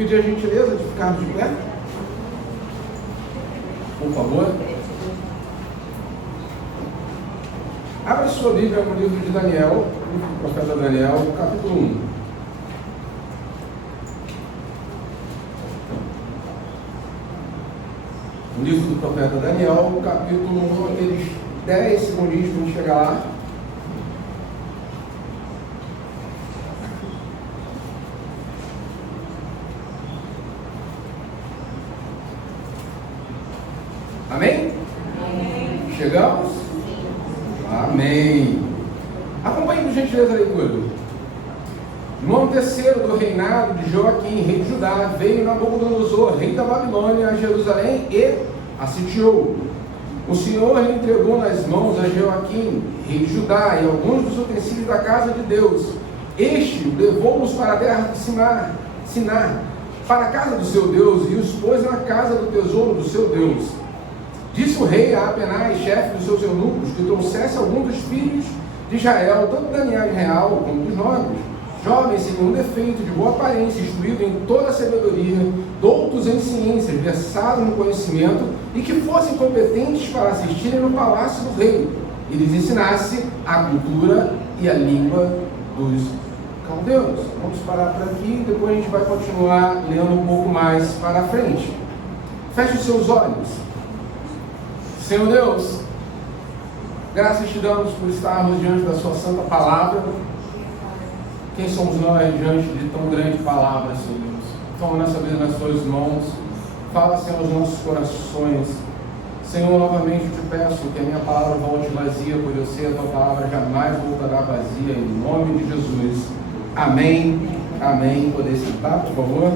pedir a gentileza de ficarmos de pé, por favor. Abra sua Bíblia no livro de Daniel, livro do profeta Daniel, capítulo 1. No livro do profeta Daniel, capítulo 1, aqueles 10 segundinhos para chegar lá. Amém? Amém. Chegamos? Amém. Acompanhe por gentileza a leitura. No ano terceiro do reinado de Joaquim, rei de Judá, veio Nabucodonosor, rei da Babilônia, a Jerusalém e a sitiou. O Senhor lhe entregou nas mãos a Joaquim, rei de Judá, e alguns dos utensílios da casa de Deus. Este levou-os para a terra de Sinar, para a casa do seu Deus, e os pôs na casa do tesouro do seu Deus. Disse o rei a Apenai, chefe dos seus eunucos, que trouxesse alguns dos filhos de Israel, tanto Daniel real como dos nobres, jovens sem nenhum defeito, de boa aparência, instruídos em toda a sabedoria, doutos em ciências, versados no conhecimento, e que fossem competentes para assistirem no palácio do rei, e lhes ensinasse a cultura e a língua dos caldeus. Vamos parar por aqui, depois a gente vai continuar lendo um pouco mais para frente. Feche os seus olhos. Senhor Deus, graças te damos por estarmos diante da sua santa palavra. Quem somos nós diante de tão grande palavra, Senhor Deus? Toma nossa vida nas tuas mãos, fala, Senhor, aos nossos corações. Senhor, novamente eu te peço que a minha palavra volte vazia, pois eu sei a tua palavra jamais voltará vazia, em nome de Jesus. Amém, amém. Poder sentar, por favor?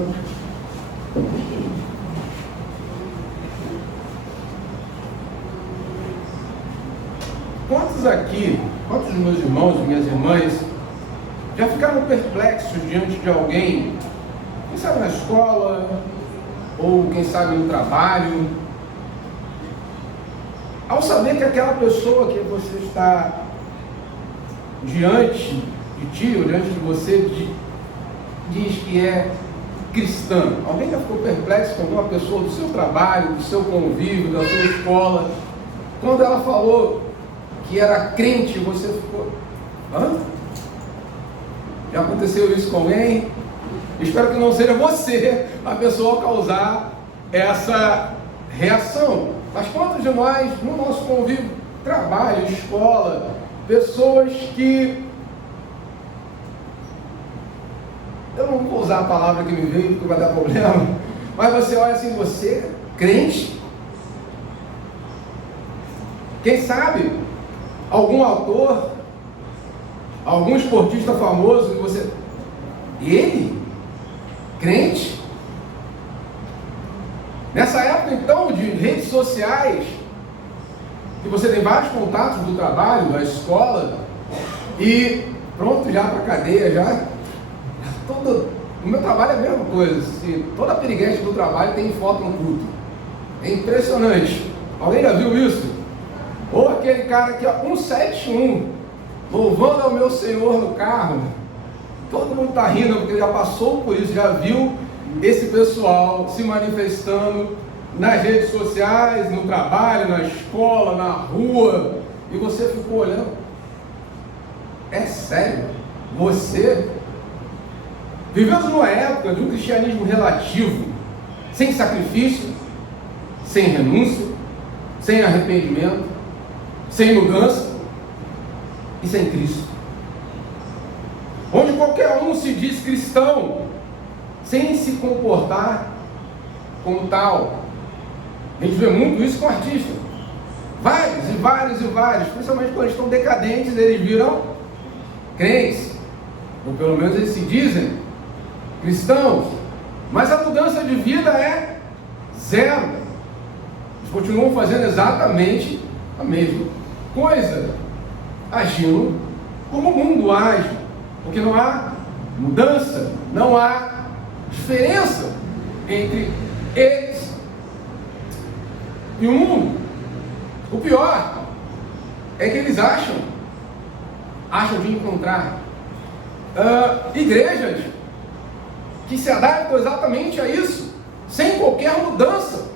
Quantos dos meus irmãos e minhas irmãs já ficaram perplexos diante de alguém, quem sabe na escola, ou quem sabe no trabalho, ao saber que aquela pessoa que você está diante de ti, ou diante de você, diz que é cristã? Alguém já ficou perplexo com alguma pessoa do seu trabalho, do seu convívio, da sua escola, quando ela falou que era crente, você ficou... Hã? Já aconteceu isso com alguém? Espero que não seja você a pessoa a causar essa reação. Mas quantos de nós, no nosso convívio, trabalho, escola, pessoas que... Eu não vou usar a palavra que me veio, porque vai dar problema, mas você olha assim, você é crente? Quem sabe algum autor, algum esportista famoso, que você... Ele? Crente? Nessa época, então, de redes sociais, que você tem vários contatos do trabalho, da escola, e pronto já para a cadeia, já... O meu trabalho é a mesma coisa. Toda piriguete do trabalho tem foto no culto. É impressionante. Alguém já viu isso? Ou aquele cara aqui, ó, 171, louvando ao meu Senhor no carro. Todo mundo está rindo, porque já passou por isso, já viu esse pessoal se manifestando nas redes sociais, no trabalho, na escola, na rua, e você ficou olhando. É sério? Você? Vivemos numa época de um cristianismo relativo, sem sacrifício, sem renúncia, sem arrependimento, sem mudança e sem Cristo. Onde qualquer um se diz cristão, sem se comportar como tal. A gente vê muito isso com artistas. Vários, principalmente quando eles estão decadentes, eles viram crentes, ou pelo menos eles se dizem cristãos, mas a mudança de vida é zero. Eles continuam fazendo exatamente a mesma coisa, agindo como o mundo age, porque não há mudança, não há diferença entre eles e o mundo. O pior é que eles acham de encontrar igrejas que se adaptam exatamente a isso, sem qualquer mudança,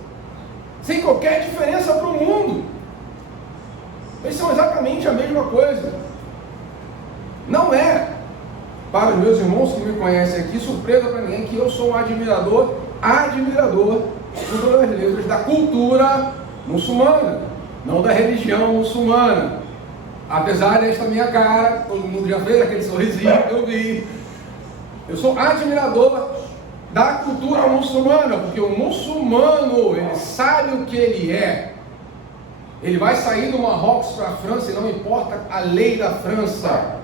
sem qualquer diferença para o mundo. Eles são exatamente a mesma coisa. Não é, para os meus irmãos que me conhecem aqui, surpresa para ninguém que eu sou um admirador, com todas as letras, da cultura muçulmana, não da religião muçulmana. Apesar desta minha cara, todo mundo já fez aquele sorrisinho que eu vi. Eu sou admirador da cultura muçulmana, porque o muçulmano, ele sabe o que ele é. Ele vai sair do Marrocos para a França e não importa a lei da França,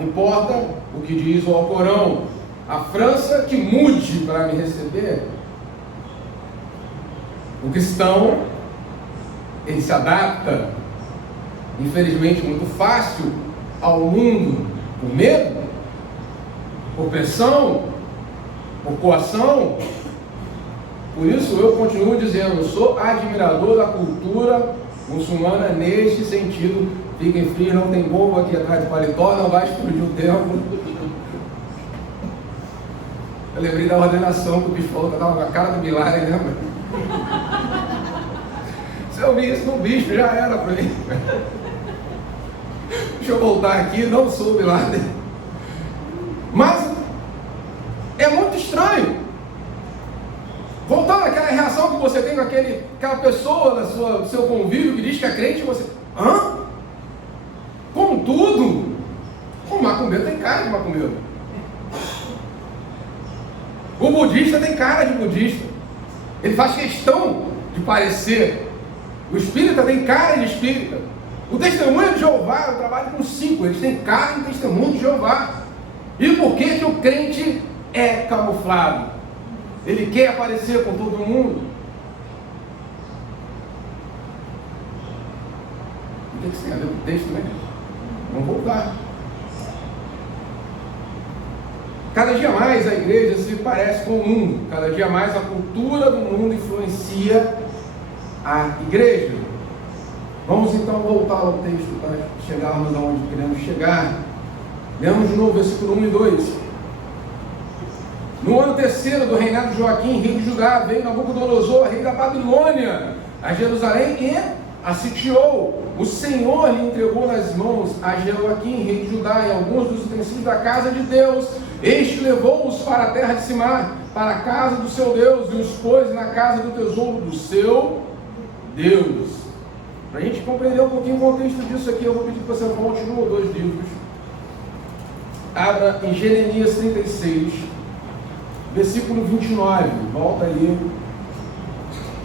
importa o que diz o Alcorão. A França que mude para me receber. O cristão, ele se adapta, infelizmente muito fácil, ao mundo, por medo, por pressão, por coação. Por isso eu continuo dizendo, eu sou admirador da cultura muçulmana neste sentido. Fiquem frios, não tem bomba aqui atrás do paletó, não vai explodir o templo. Eu lembrei da ordenação que o bicho falou que eu estava na cara do Bilal, lembra? Se eu vi isso no bicho, já era para mim. Deixa eu voltar aqui, não sou o Bilal. Mas é muito estranho. Voltando àquela reação que você tem com aquela pessoa do seu convívio que diz que é crente, você... Hã? Contudo, o macumbeiro tem cara de macumbeiro. O budista tem cara de budista. Ele faz questão de parecer. O espírita tem cara de espírita. O testemunho de Jeová, eu trabalho com 5, eles têm cara de testemunho de Jeová. E por que o crente é camuflado? Ele quer aparecer com todo mundo. O que isso tem a ver com o texto, né? Vamos voltar. Cada dia mais a igreja se parece com o mundo. Cada dia mais a cultura do mundo influencia a igreja. Vamos então voltar ao texto para chegarmos aonde queremos chegar. Lemos de novo versículo 1 e 2. No ano terceiro do reinado de Joaquim, rei de Judá, veio Nabucodonosor, rei da Babilônia, a Jerusalém e a sitiou. O Senhor lhe entregou nas mãos a Joaquim, rei de Judá, e alguns dos utensílios da casa de Deus. Este levou-os para a terra de Simar, para a casa do seu Deus, e os pôs na casa do tesouro do seu Deus. Para a gente compreender um pouquinho o contexto disso aqui, eu vou pedir que você volte um ou dois livros. Abra em Jeremias 36, versículo 29. Volta ali.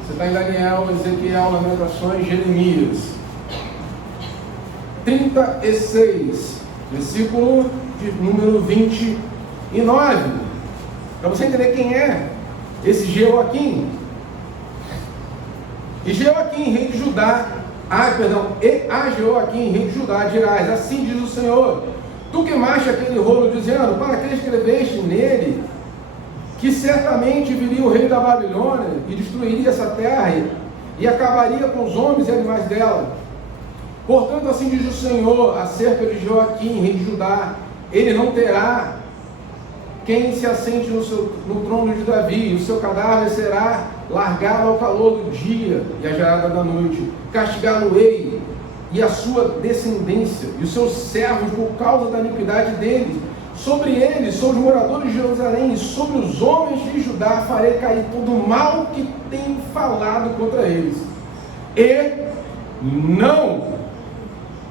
Você está em Daniel, Ezequiel, Lamentações, Jeremias 36, versículo de número 29. Para você entender quem é esse Joaquim. E Joaquim, rei de Judá, a Joaquim, rei de Judá, dirás: assim diz o Senhor, tu queimaste aquele rolo, dizendo: para que escreveste nele que certamente viria o rei da Babilônia e destruiria essa terra e acabaria com os homens e animais dela. Portanto, assim diz o Senhor acerca de Joaquim, rei de Judá: ele não terá quem se assente no trono de Davi, e o seu cadáver será largado ao calor do dia e à geada da noite. Castigá-lo-ei e a sua descendência e os seus servos por causa da iniquidade deles. Sobre eles, sobre os moradores de Jerusalém e sobre os homens de Judá farei cair todo o mal que tem falado contra eles. E não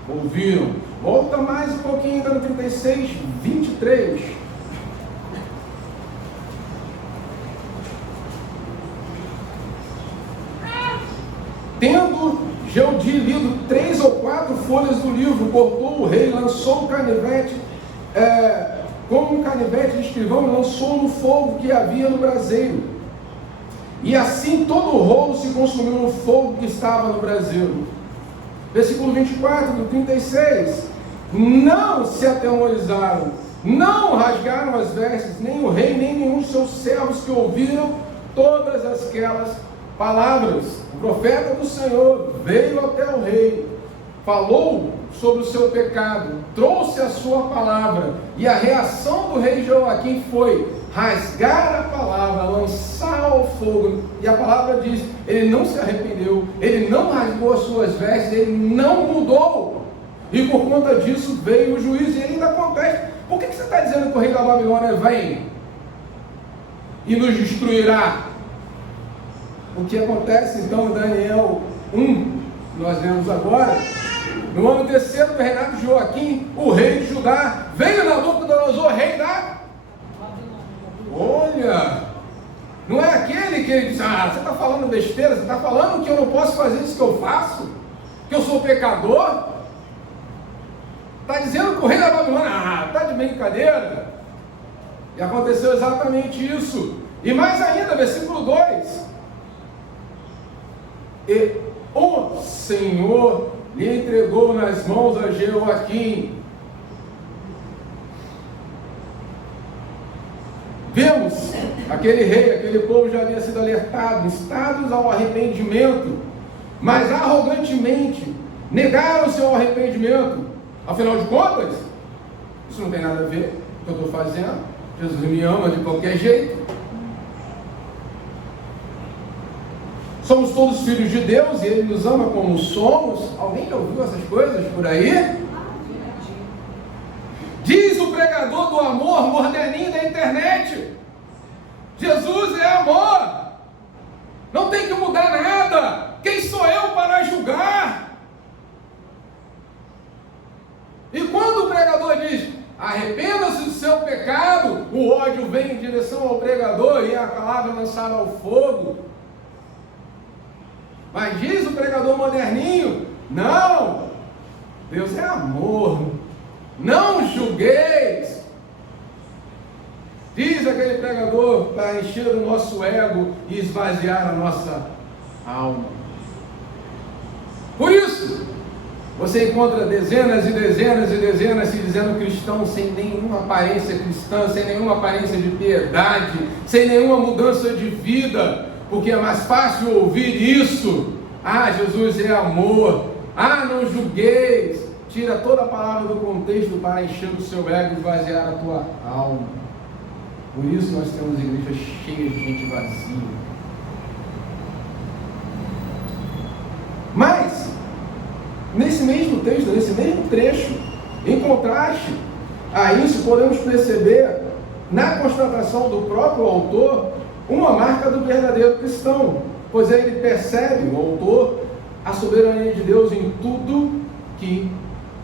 ouviram. Volta mais um pouquinho, ainda no 36, 23. Tendo Jeudi lido 3 ou 4 folhas do livro, cortou o rei, lançou o canivete, como um canivete de escrivão, lançou no fogo que havia no braseiro. E assim todo o rolo se consumiu no fogo que estava no braseiro. Versículo 24 do 36. Não se atemorizaram, não rasgaram as vestes, nem o rei, nem nenhum dos seus servos que ouviram todas aquelas palavras. O profeta do Senhor veio até o rei, falou sobre o seu pecado, trouxe a sua palavra, e a reação do rei Joaquim foi: rasgar a palavra, lançar ao fogo. E a palavra diz, ele não se arrependeu, ele não rasgou as suas vestes, ele não mudou. E por conta disso veio o juízo, e ele ainda acontece. Por que você está dizendo que o rei da Babilônia vem e nos destruirá? O que acontece então em Daniel 1, nós lemos agora, no ano terceiro do reinado de Joaquim, o rei de Judá, veio Nabucodonosor, rei da... Olha, não é aquele que ele diz, você está falando besteira, você está falando que eu não posso fazer isso que eu faço, que eu sou pecador? Está dizendo que o rei da Babilônia, está de brincadeira? E aconteceu exatamente isso. E mais ainda, versículo 2. E o Senhor lhe entregou nas mãos a Jeoaquim. Vemos, aquele rei, aquele povo já havia sido alertado, instados ao arrependimento, mas arrogantemente negaram o seu arrependimento. Afinal de contas, isso não tem nada a ver com o que eu estou fazendo. Jesus me ama de qualquer jeito. Somos todos filhos de Deus e Ele nos ama como somos. Alguém já ouviu essas coisas por aí? Diz o pregador do amor, moderninho da internet: Jesus é amor, não tem que mudar nada. Quem sou eu para julgar? E quando o pregador diz, arrependa-se do seu pecado, o ódio vem em direção ao pregador e a palavra lançada ao fogo. Mas diz o pregador moderninho, não, Deus é amor, não julgueis. Diz aquele pregador para encher o nosso ego e esvaziar a nossa alma. Por isso, você encontra dezenas e dezenas e dezenas se dizendo cristão sem nenhuma aparência cristã, sem nenhuma aparência de piedade, sem nenhuma mudança de vida, porque é mais fácil ouvir isso. Jesus é amor. Não julgueis. Tira toda a palavra do contexto para encher o seu ego e esvaziar a tua alma. Por isso nós temos igrejas cheias de gente vazia. Mas nesse mesmo texto, nesse mesmo trecho, em contraste a isso, podemos perceber na constatação do próprio autor uma marca do verdadeiro cristão, pois ele percebe, o autor, a soberania de Deus em tudo que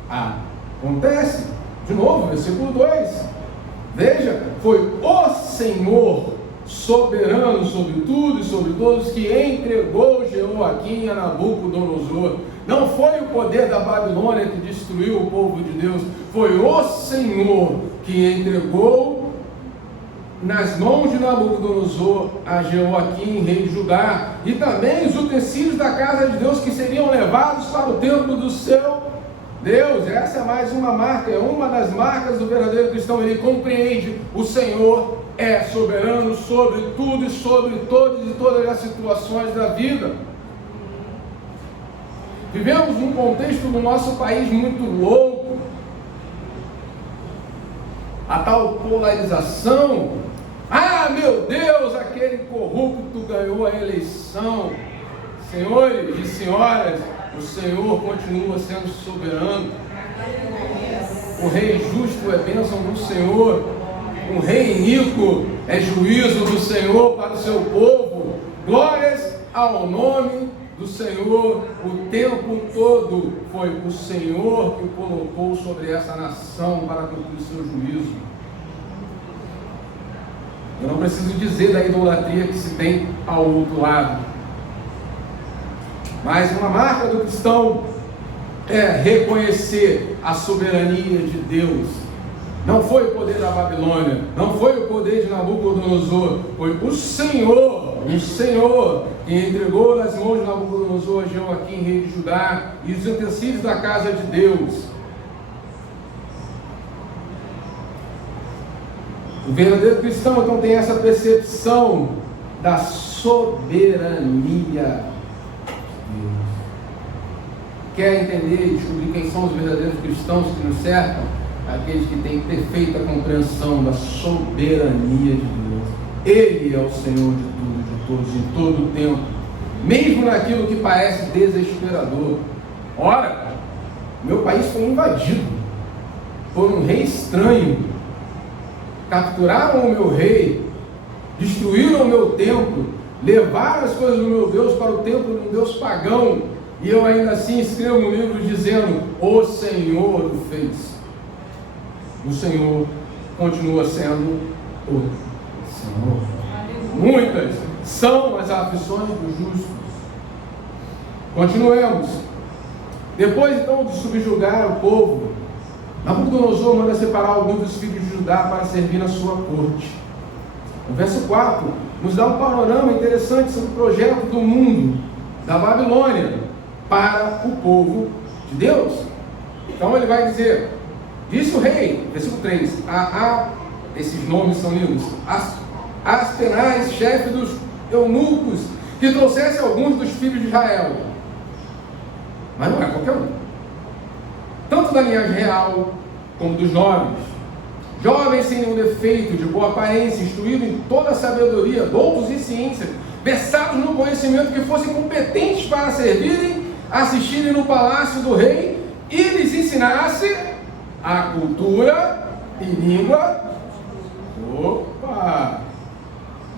acontece. De novo, versículo 2, veja, foi o Senhor soberano sobre tudo e sobre todos que entregou Jeoaquim a Nabucodonosor. Não foi o poder da Babilônia que destruiu o povo de Deus, foi o Senhor que entregou nas mãos de Nabucodonosor a Jeoaquim, rei de Judá, e também os utensílios da casa de Deus que seriam levados para o templo do seu Deus. Essa é mais uma marca, é uma das marcas do verdadeiro cristão. Ele compreende, o Senhor é soberano sobre tudo e sobre todos e todas as situações da vida. Vivemos num contexto no nosso país muito louco, a tal polarização. Meu Deus, aquele corrupto ganhou a eleição. Senhores e senhoras, o Senhor continua sendo soberano. O rei justo é bênção do Senhor. Um rei iníquo é juízo do Senhor para o seu povo. Glórias ao nome do Senhor. O tempo todo foi o Senhor que o colocou sobre essa nação para cumprir o seu juízo. Eu não preciso dizer da idolatria que se tem ao outro lado. Mas uma marca do cristão é reconhecer a soberania de Deus. Não foi o poder da Babilônia, não foi o poder de Nabucodonosor, foi o Senhor que entregou nas mãos de Nabucodonosor a Jeoaquim, rei de Judá, e os utensílios da casa de Deus. O verdadeiro cristão então tem essa percepção da soberania de Deus. Quer entender e descobrir quem são os verdadeiros cristãos que nos cercam? aqueles que têm perfeita compreensão da soberania de Deus. Ele é o Senhor de tudo, de todos, em todo o tempo, mesmo naquilo que parece desesperador. Ora, meu país foi invadido por um rei estranho, capturaram o meu rei, destruíram o meu templo, levaram as coisas do meu Deus para o templo de um Deus pagão, e eu ainda assim escrevo um livro dizendo: o Senhor o fez. O Senhor continua sendo o Senhor. Muitas são as aflições dos justos. Continuemos. Depois então de subjugar o povo, Nabucodonosor manda separar alguns dos filhos de Judá para servir na sua corte. O verso 4 nos dá um panorama interessante sobre o projeto do mundo da Babilônia para o povo de Deus. Então ele vai dizer: disse o rei, versículo 3, esses nomes são lindos, Aspenaz, chefe dos eunucos, que trouxesse alguns dos filhos de Israel. Mas não é qualquer um. Tanto da linhagem real, como dos nobres, jovens sem nenhum defeito, de boa aparência, instruídos em toda a sabedoria, doutos em ciência, versados no conhecimento, que fossem competentes para servirem, assistirem no palácio do rei, e lhes ensinasse a cultura e língua. Opa!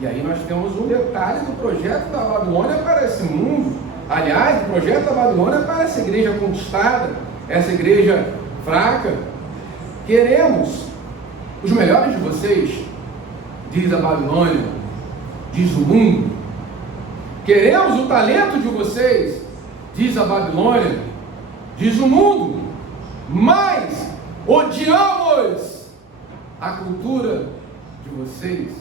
E aí nós temos um detalhe do projeto da Babilônia para esse mundo. Aliás, o projeto da Babilônia para essa igreja conquistada, essa igreja fraca. Queremos os melhores de vocês, diz a Babilônia, diz o mundo. Queremos o talento de vocês, diz a Babilônia, diz o mundo. Mas odiamos a cultura de vocês.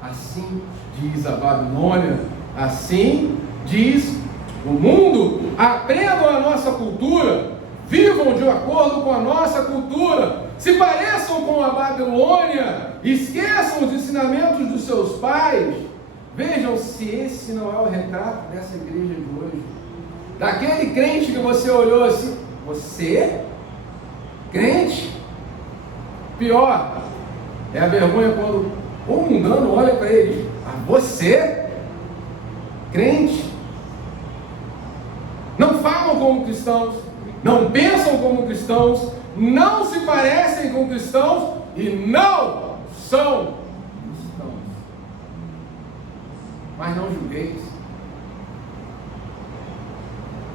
Assim diz a Babilônia, assim diz o mundo. Aprendam a nossa cultura, vivam de acordo com a nossa cultura, se pareçam com a Babilônia, esqueçam os ensinamentos dos seus pais. Vejam se esse não é o retrato dessa igreja de hoje, daquele crente que você olhou assim: você? Crente? Pior é a vergonha quando o mundano olha para eles: você? Crente? Não falam como cristãos, não pensam como cristãos, não se parecem com cristãos e não são cristãos. Mas não julgueis.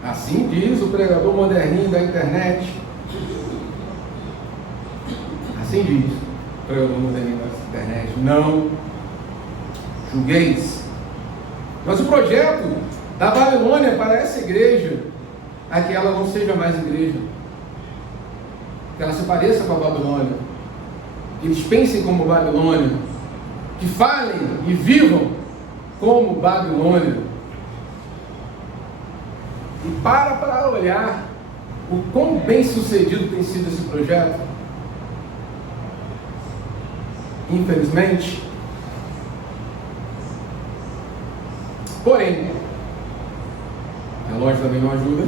Assim diz o pregador moderninho da internet. Assim diz o pregador moderninho da internet: não julgueis. Mas o projeto da Babilônia para essa igreja é que ela não seja mais igreja, que ela se pareça com a Babilônia, que eles pensem como Babilônia, que falem e vivam como Babilônia. E para olhar o quão bem sucedido tem sido esse projeto. Infelizmente, porém, a relógio também não ajuda,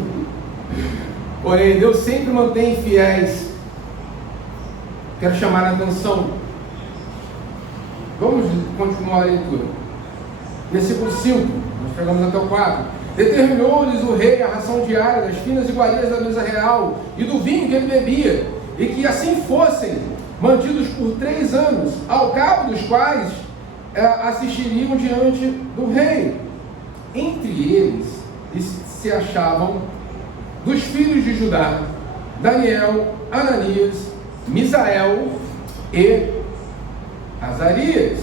porém Deus sempre mantém fiéis. Quero chamar a atenção. Vamos continuar a leitura. Versículo 5, nós chegamos até o 4. Determinou-lhes o rei a ração diária das finas iguarias da mesa real e do vinho que ele bebia, e que assim fossem mantidos por 3 anos, ao cabo dos quais assistiriam diante do rei. Entre eles se achavam dos filhos de Judá, Daniel, Ananias, Misael e Azarias.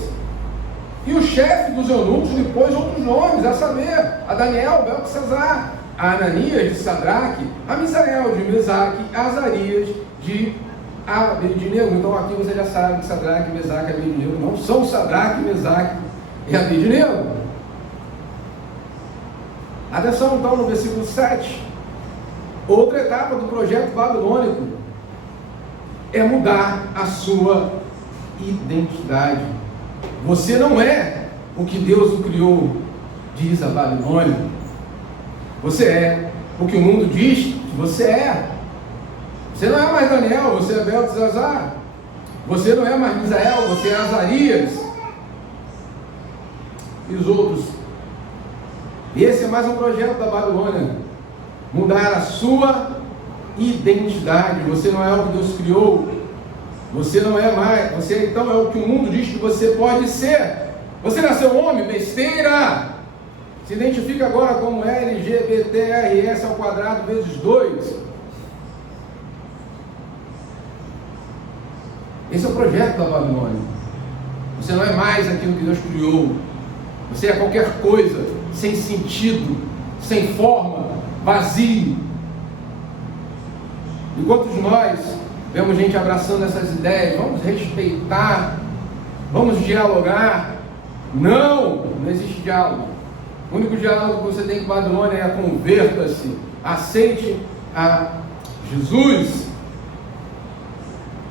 E o chefe dos eunucos lhe pôs outros nomes, a saber, a Daniel, Beltesazar, a Ananias de Sadraque, a Misael de Mesaque, a Azarias de Abednego. Então aqui você já sabe que Sadraque, Mesaque e Abednego não são Sadraque, Mesaque e Abednego. Atenção então no versículo 7. Outra etapa do projeto babilônico é mudar a sua identidade. Você não é o que Deus o criou, diz a Babilônia. Você é o que o mundo diz que você é. Você não é mais Daniel, você é Beltesazar. Você não é mais Misael, você é Azarias. E os outros. Esse é mais um projeto da Babilônia. Mudar a sua identidade. Você não é o que Deus criou. Você não é mais. Você então é o que o mundo diz que você pode ser. Você nasceu homem, besteira. Se identifica agora como LGBTRS ao quadrado vezes 2. Esse é o projeto da Babilônia. Você não é mais aquilo que Deus criou. Você é qualquer coisa, sem sentido, sem forma, vazio. Enquanto nós vemos gente abraçando essas ideias, vamos respeitar, vamos dialogar. Não existe diálogo. O único diálogo que você tem com a Babilônia é converta-se, aceite a Jesus.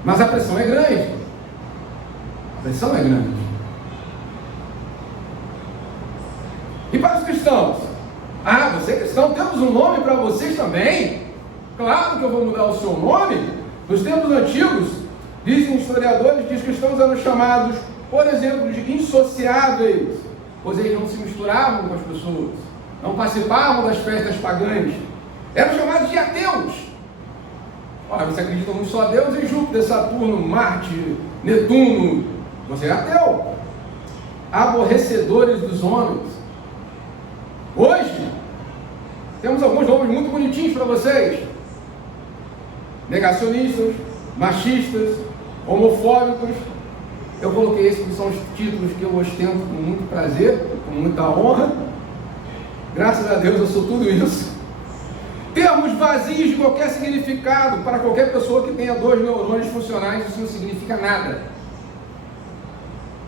Mas a pressão é grande. A pressão é grande. E para os cristãos? Ah, você é cristão, temos um nome para vocês também? Claro que eu vou mudar o seu nome. Nos tempos antigos, dizem historiadores que os cristãos eram chamados, por exemplo, de insociáveis, pois eles não se misturavam com as pessoas, não participavam das festas pagãs, eram chamados de ateus. Olha, você acredita num só Deus, em Júpiter, Saturno, Marte, Netuno, você é ateu. Aborrecedores dos homens. Hoje, temos alguns nomes muito bonitinhos para vocês: negacionistas, machistas, homofóbicos. Eu coloquei esses que são os títulos que eu ostento com muito prazer, com muita honra. Graças a Deus eu sou tudo isso. Termos vazios de qualquer significado para qualquer pessoa que tenha 2 neurônios funcionais. Isso não significa nada.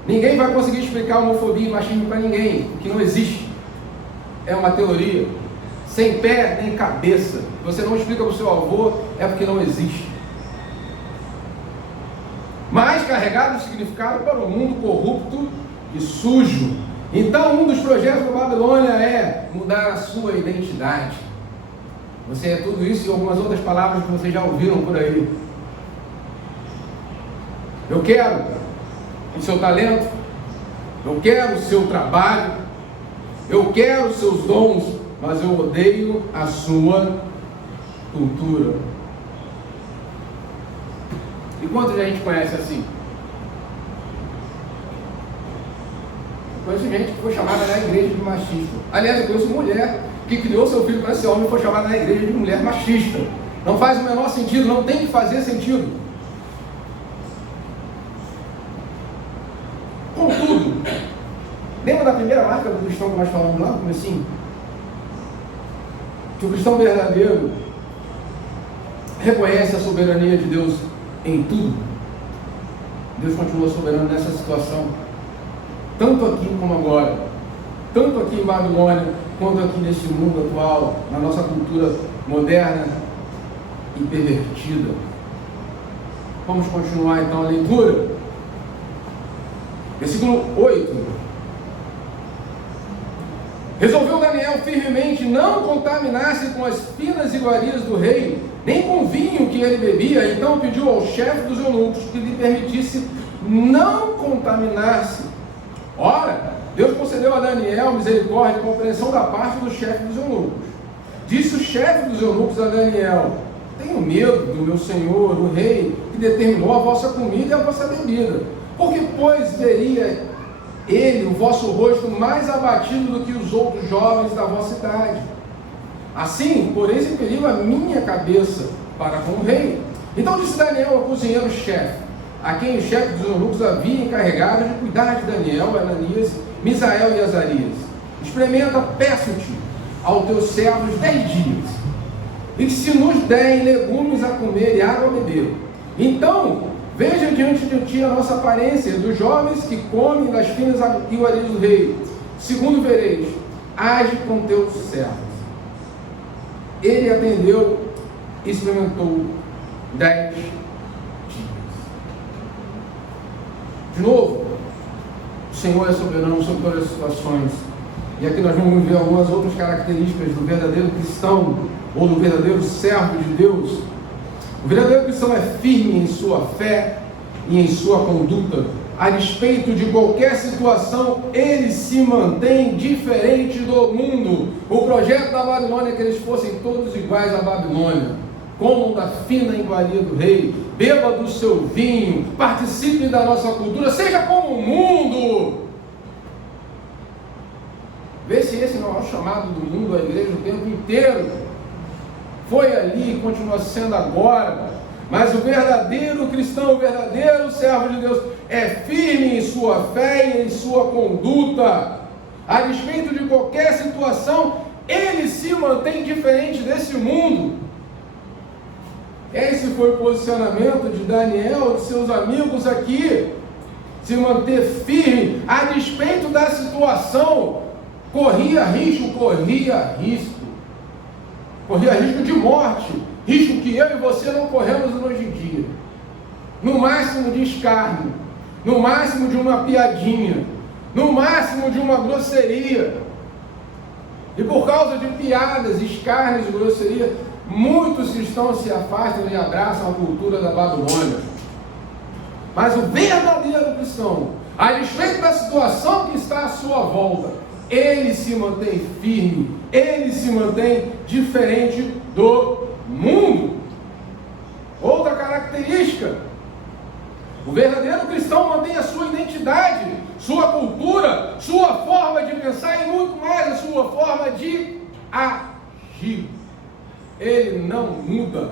Ninguém vai conseguir explicar homofobia e machismo para ninguém, que não existe. É uma teoria, sem pé nem cabeça. Você não explica para o seu avô, é porque não existe. Mas carregado de significado para um mundo corrupto e sujo. Então, um dos projetos da Babilônia é mudar a sua identidade. Você é tudo isso e algumas outras palavras que vocês já ouviram por aí. Eu quero o seu talento, eu quero o seu trabalho, eu quero os seus dons, mas eu odeio a sua cultura. E quantos a gente conhece assim? Eu conheço gente que foi chamada na igreja de machista. Aliás, eu conheço mulher que criou seu filho para ser homem e foi chamada na igreja de mulher machista. Não faz o menor sentido, não tem que fazer sentido. Contudo, lembra da primeira marca do cristão que nós falamos lá no comecinho? Que o cristão verdadeiro reconhece a soberania de Deus em tudo. Deus continua soberano nessa situação, tanto aqui como agora, tanto aqui em Babilônia, quanto aqui nesse mundo atual, na nossa cultura moderna e pervertida. Vamos continuar então a leitura. Versículo 8. Resolveu Daniel firmemente não contaminar-se com as finas iguarias do rei, nem com o vinho que ele bebia. Então pediu ao chefe dos eunucos que lhe permitisse não contaminar-se. Ora, Deus concedeu a Daniel misericórdia e compreensão da parte do chefe dos eunucos. Disse o chefe dos eunucos a Daniel: tenho medo do meu senhor, o rei, que determinou a vossa comida e a vossa bebida. Porque, pois, veria ele o vosso rosto mais abatido do que os outros jovens da vossa idade. Assim, poreis em perigo a minha cabeça para com o rei. Então disse Daniel ao cozinheiro-chefe, a quem o chefe dos eunucos havia encarregado de cuidar de Daniel, Ananias, Misael e Azarias: experimenta, peço-te, aos teus servos 10 dias, e que se nos deem legumes a comer e água a beber. Então, veja diante de ti a nossa aparência, dos jovens que comem das finas iguarias do rei. Segundo vereis, age com teus servos. Ele atendeu e experimentou 10 dias. De novo, o Senhor é soberano sobre todas as situações. E aqui nós vamos ver algumas outras características do verdadeiro cristão, ou do verdadeiro servo de Deus. O verdadeiro cristão é firme em sua fé e em sua conduta. A despeito de qualquer situação, ele se mantém diferente do mundo. O projeto da Babilônia é que eles fossem todos iguais à Babilônia. Comam da fina iguaria do rei, beba do seu vinho, participem da nossa cultura, seja como o mundo. Vê se esse não é o chamado do mundo, a igreja o tempo inteiro. Foi ali e continua sendo agora. Mas o verdadeiro cristão, o verdadeiro servo de Deus, é firme em sua fé e em sua conduta. A despeito de qualquer situação, ele se mantém diferente desse mundo. Esse foi o posicionamento de Daniel, de seus amigos aqui. Se manter firme, a despeito da situação. Corria risco de morte, risco que eu e você não corremos hoje em dia. No máximo de escárnio, no máximo de uma piadinha, no máximo de uma grosseria. E por causa de piadas, escárnios e grosseria, muitos cristãos se afastam e abraçam a cultura da Babilônia. Mas o verdadeiro cristão, a despeito da situação que está à sua volta, ele se mantém firme, ele se mantém diferente do mundo. Outra característica: o verdadeiro cristão mantém a sua identidade, sua cultura, sua forma de pensar e muito mais a sua forma de agir. Ele não muda,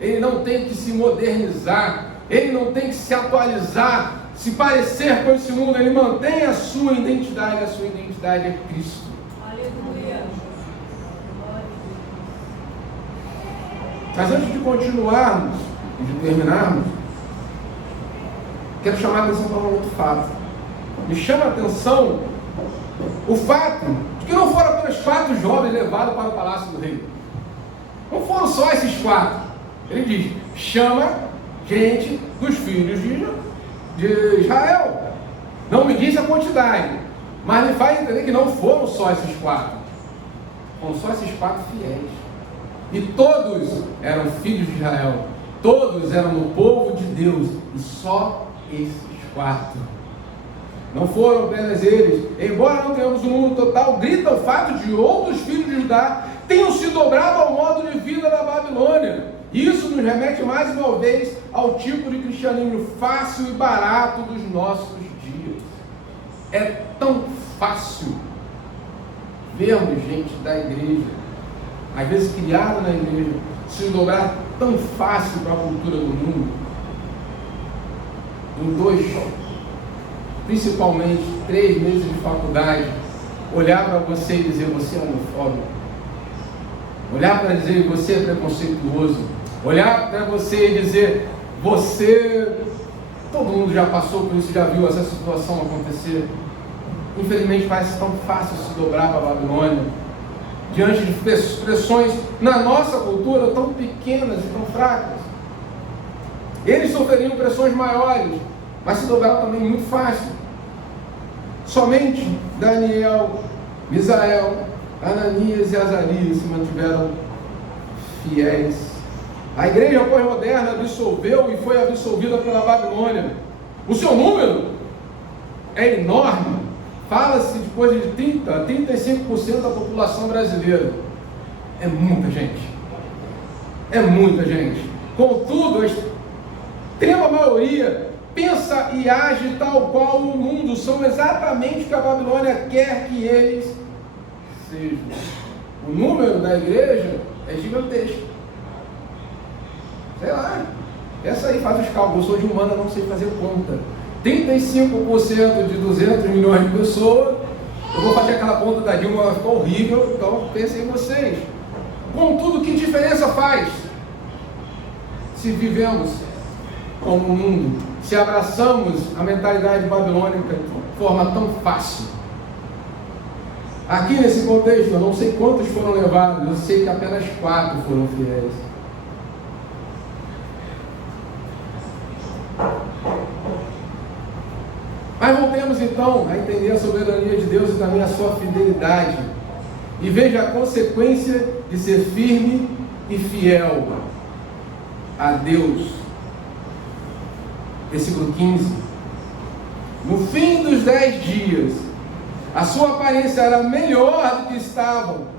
ele não tem que se modernizar, ele não tem que se atualizar, se parecer com esse mundo. Ele mantém a sua identidade é Cristo. Aleluia. Mas antes de continuarmos e de terminarmos, quero chamar a atenção para um outro fato. Me chama a atenção o fato de que não foram apenas 4 jovens levados para o palácio do rei. Não foram só esses 4. Ele diz: chama gente dos filhos de Israel. Não me diz a quantidade, mas me faz entender que não foram só esses 4. Foram só esses 4 fiéis. E todos eram filhos de Israel. Todos eram o povo de Deus. E só esses 4. Não foram apenas eles. Embora não tenhamos um mundo total, grita o fato de outros filhos de Judá tenham se dobrado ao modo de vida da Babilônia. Isso nos remete mais uma vez ao tipo de cristianismo fácil e barato dos nossos dias. É tão fácil vermos gente da igreja, às vezes criada na igreja, se dobrar tão fácil para a cultura do mundo. Em 2, principalmente 3 meses de faculdade, olhar para você e dizer: você é homofóbico. Olhar para dizer que você é preconceituoso. Olhar para você e dizer: você... Todo mundo já passou por isso, já viu essa situação acontecer. Infelizmente parece tão fácil se dobrar para a Babilônia, diante de pressões na nossa cultura tão pequenas e tão fracas. Eles sofreriam pressões maiores, mas se dobraram também muito fácil. Somente Daniel, Misael, Ananias e Azarias se mantiveram fiéis. A igreja pós-moderna absolveu e foi absolvida pela Babilônia. O seu número é enorme. Fala-se de coisa de 30% a 35% da população brasileira. É muita gente. É muita gente. Contudo, a extrema maioria pensa e age tal qual o mundo. São exatamente o que a Babilônia quer que eles sejam. O número da igreja é gigantesco. Sei lá, essa aí faz os cálculos. Eu sou de humana, não sei fazer conta. 35% de 200 milhões de pessoas. Eu vou fazer aquela conta da Dilma, ela ficou horrível. Então pensem em vocês. Contudo, que diferença faz se vivemos como o mundo, se abraçamos a mentalidade babilônica de forma tão fácil? Aqui nesse contexto, eu não sei quantos foram levados, eu sei que apenas 4 foram fiéis. Mas voltemos então a entender a soberania de Deus e também a sua fidelidade. E veja a consequência de ser firme e fiel. a Deus. Versículo 15. No fim dos 10 dias, a sua aparência era melhor do que estavam.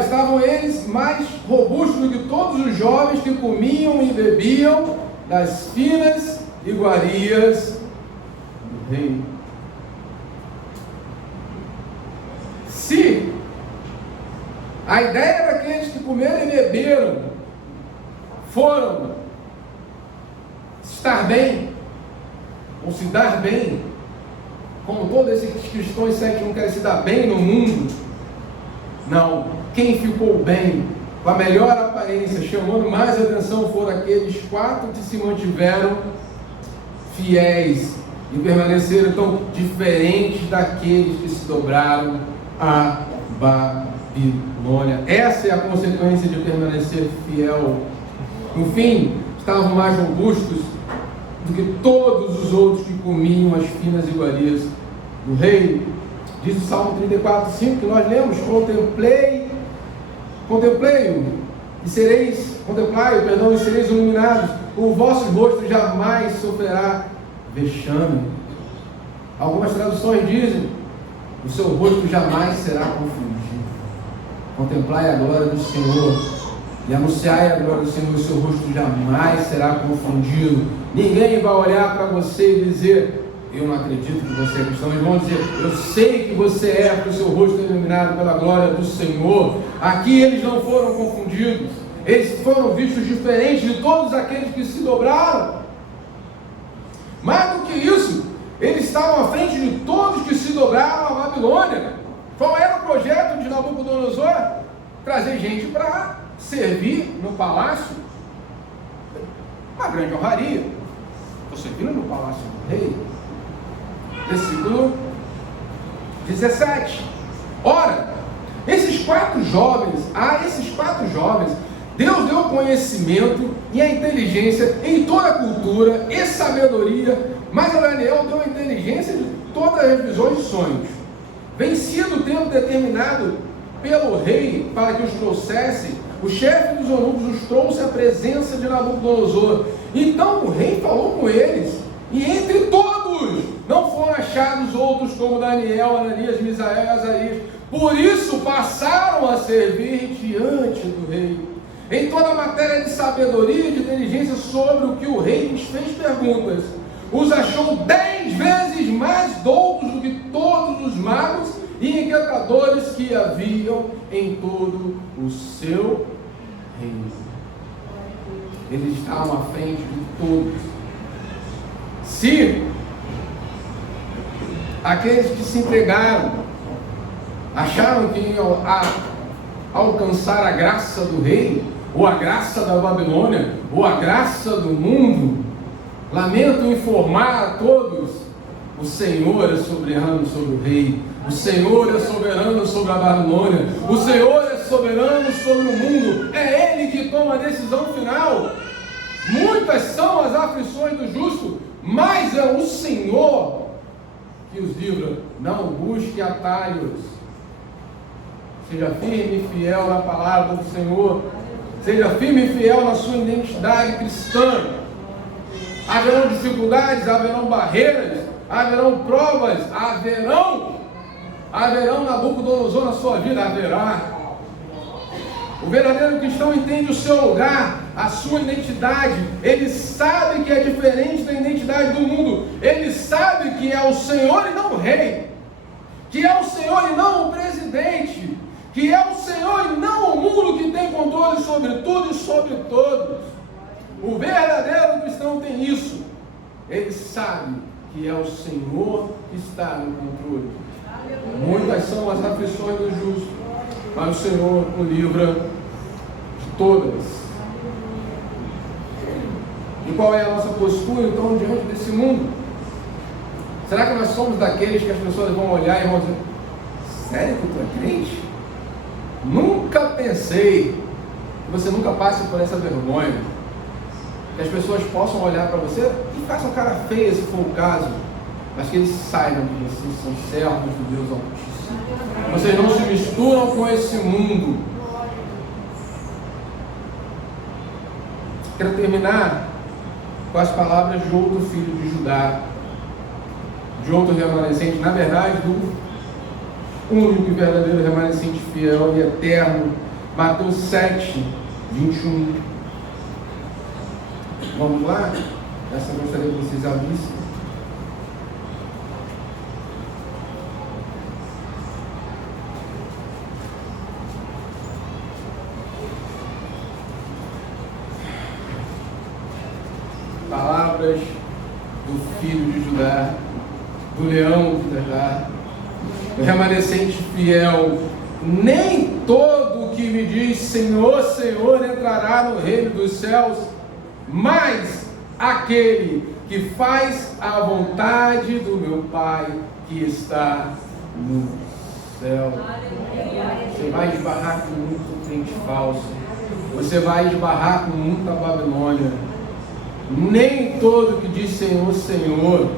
Estavam eles mais robustos do que todos os jovens que comiam e bebiam das finas iguarias do rei. Se a ideia daqueles que comeram e beberam foram estar bem, ou se dar bem, como todos esses cristãos sempre não querem se dar bem no mundo, não, quem ficou bem, com a melhor aparência, chamando mais atenção, foram aqueles 4 que se mantiveram fiéis e permaneceram tão diferentes daqueles que se dobraram a Babilônia. Essa é a consequência de permanecer fiel. No fim, estavam mais robustos do que todos os outros que comiam as finas iguarias do rei. Diz o Salmo 34:5 que nós lemos: contemplai-o e sereis iluminados, o vosso rosto jamais sofrerá vexame. Algumas traduções dizem: o seu rosto jamais será confundido. Contemplai a glória do Senhor e anunciai a glória do Senhor, o seu rosto jamais será confundido. Ninguém vai olhar para você e dizer: eu não acredito que você é cristão. Eles vão dizer: eu sei que você é, porque o seu rosto é iluminado pela glória do Senhor. Aqui eles não foram confundidos, eles foram vistos diferentes de todos aqueles que se dobraram. Mais do que isso, eles estavam à frente de todos que se dobraram à Babilônia. Qual era o projeto de Nabucodonosor? Trazer gente para servir no palácio. Uma grande honraria. Estou servindo no palácio do rei. Versículo 17. Ora, esses quatro jovens, Deus deu conhecimento e a inteligência em toda a cultura e sabedoria, mas a Daniel deu a inteligência de todas as visões e sonhos. Vencido o tempo determinado pelo rei para que os trouxesse, o chefe dos eunucos os trouxe à presença de Nabucodonosor. Então o rei falou com eles, e entre todos não foram achados outros como Daniel, Ananias, Misael e Azarias. Por isso passaram a servir diante do rei. Em toda a matéria de sabedoria e de inteligência sobre o que o rei lhes fez perguntas, os achou 10 vezes mais doutos do que todos os magos e encantadores que haviam em todo o seu reino. Eles estavam à frente de todos. Se aqueles que se entregaram acharam que iam alcançar a graça do rei, ou a graça da Babilônia, ou a graça do mundo, lamento informar a todos: o Senhor é soberano sobre o rei, o Senhor é soberano sobre a Babilônia, o Senhor é soberano sobre o mundo, é Ele que toma a decisão final. Muitas são as aflições do justo, mas é o Senhor que os livra. Não busque atalhos. Seja firme e fiel na palavra do Senhor. Seja firme e fiel na sua identidade cristã. Haverão dificuldades, haverão barreiras, haverão provas, haverão Nabucodonosor na sua vida, haverá. O verdadeiro cristão entende o seu lugar, a sua identidade. Ele sabe que é diferente da identidade do mundo. Ele sabe que é o Senhor e não o rei, que é o Senhor e não o presidente, que é o Senhor e não o mundo que tem controle sobre tudo e sobre todos. O verdadeiro cristão tem isso. Ele sabe que é o Senhor que está no controle. Muitas são as aflições do justo, mas o Senhor o livra de todas. E qual é a nossa postura então diante desse mundo? Será que nós somos daqueles que as pessoas vão olhar e vão dizer: sério que tu é crente? Nunca pensei que você nunca passe por essa vergonha. Que as pessoas possam olhar para você e façam cara feia se for o caso, mas que eles saibam que vocês são servos de Deus Altíssimo. Vocês não se misturam com esse mundo. Quero terminar com as palavras de outro filho de Judá, de outro remanescente, na verdade, do único e verdadeiro remanescente fiel e eterno, Mateus 7, 21. Vamos lá? Essa eu gostaria que vocês abrissem. Palavras do filho de Judá, do leão de Judá, do remanescente fiel. Nem todo o que me diz Senhor, Senhor entrará no reino dos céus, mas aquele que faz a vontade do meu Pai que está no céu. Você vai esbarrar com muito crente falso, você vai esbarrar com muita Babilônia. Nem todo que diz Senhor, Senhor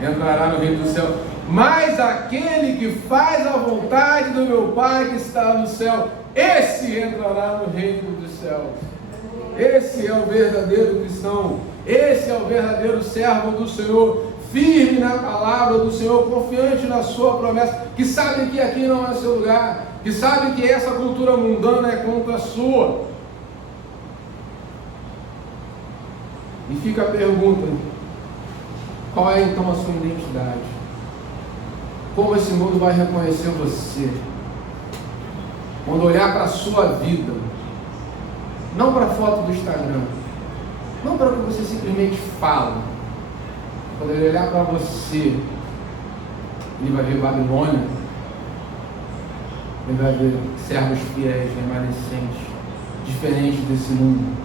entrará no reino do céu, mas aquele que faz a vontade do meu Pai que está no céu, esse entrará no reino dos céus. Esse é o verdadeiro cristão, esse é o verdadeiro servo do Senhor, firme na palavra do Senhor, confiante na sua promessa, que sabe que aqui não é seu lugar, que sabe que essa cultura mundana é contra a sua. E fica a pergunta: qual é então a sua identidade? Como esse mundo vai reconhecer você? Quando olhar para a sua vida, não para a foto do Instagram, não para o que você simplesmente fala. Quando ele olhar para você, ele vai ver Babilônia, ele vai ver servos fiéis, remanescentes, diferentes desse mundo.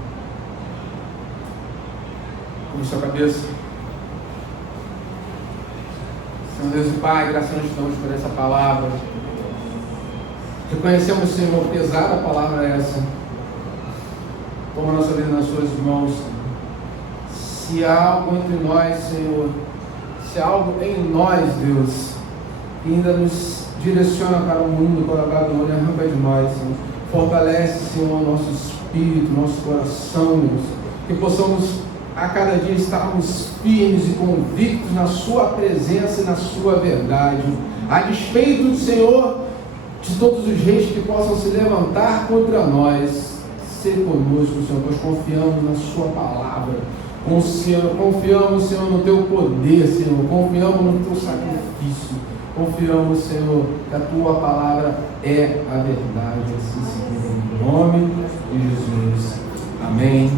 Curva sua cabeça. Senhor Deus e Pai, graças nós damos por essa palavra. Reconhecemos, Senhor, pesada a palavra essa. Toma a nossa vida nas suas mãos. Se há algo entre nós, Senhor, se há algo em nós, Deus, que ainda nos direciona para o mundo, para a Babilônia, arranca de nós, Senhor. Fortalece, Senhor, nosso espírito, nosso coração, Deus. Que possamos a cada dia estarmos firmes e convictos na sua presença e na sua verdade, a despeito do Senhor, de todos os reis que possam se levantar contra nós. Ser conosco, Senhor, nós confiamos na sua palavra, confiamos, Senhor, no teu poder, Senhor, confiamos no teu sacrifício, confiamos, Senhor, que a tua palavra é a verdade. Assim se em nome de Jesus. Amém.